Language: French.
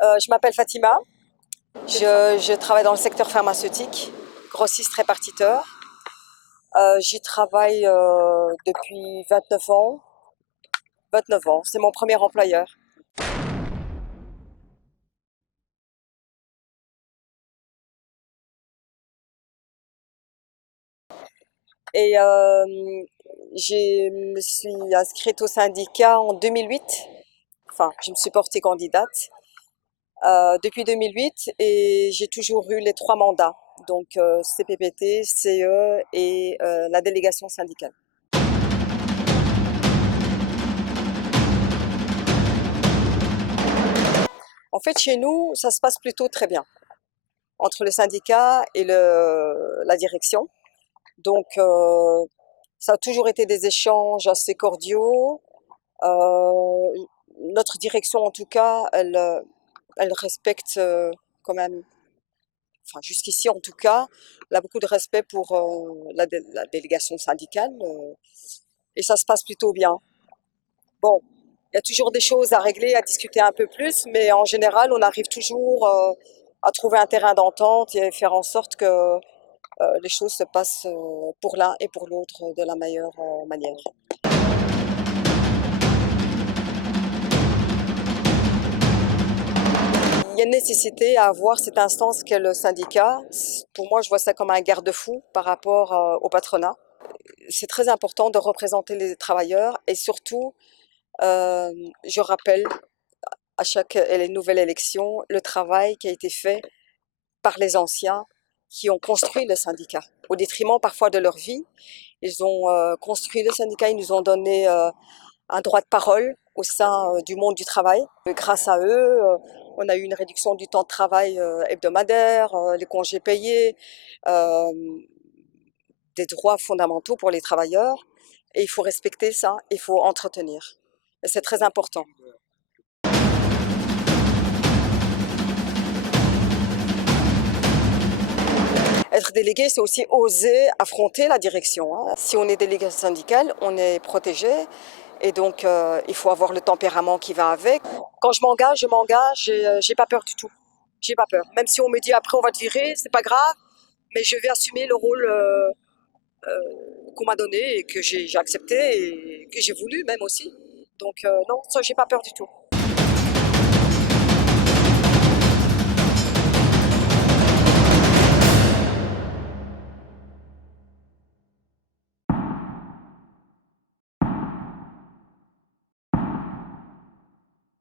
Je m'appelle Fatima. Je travaille dans le secteur pharmaceutique, grossiste répartiteur. J'y travaille depuis 29 ans. 29 ans, c'est mon premier employeur. Et je me suis inscrite au syndicat en 2008. Enfin, je me suis portée candidate depuis 2008 et j'ai toujours eu les trois mandats, donc CPPT, CE et la délégation syndicale. En fait, chez nous, ça se passe plutôt très bien entre le syndicat et la direction. Donc, ça a toujours été des échanges assez cordiaux. Euh, Notre direction, en tout cas, elle respecte quand même, enfin jusqu'ici en tout cas, elle a beaucoup de respect pour la délégation syndicale et ça se passe plutôt bien. Bon, il y a toujours des choses à régler, à discuter un peu plus, mais en général, on arrive toujours à trouver un terrain d'entente et faire en sorte que les choses se passent pour l'un et pour l'autre de la meilleure manière. Il y a une nécessité à avoir cette instance qu'est le syndicat. Pour moi, je vois ça comme un garde-fou par rapport au patronat. C'est très important de représenter les travailleurs et surtout, euh, je rappelle à chaque nouvelle élection le travail qui a été fait par les anciens qui ont construit le syndicat, au détriment parfois de leur vie. Ils ont construit le syndicat, ils nous ont donné un droit de parole au sein du monde du travail. Grâce à eux, on a eu une réduction du temps de travail hebdomadaire, les congés payés, euh, des droits fondamentaux pour les travailleurs. Et il faut respecter ça, il faut entretenir. Et c'est très important. Être délégué, c'est aussi oser affronter la direction, hein. Si on est délégué syndical, on est protégé et donc il faut avoir le tempérament qui va avec. Quand je m'engage et j'ai pas peur du tout. J'ai pas peur. Même si on me dit après on va te virer, c'est pas grave, mais je vais assumer le rôle qu'on m'a donné et que j'ai accepté et que j'ai voulu même aussi. Donc non, ça j'ai pas peur du tout.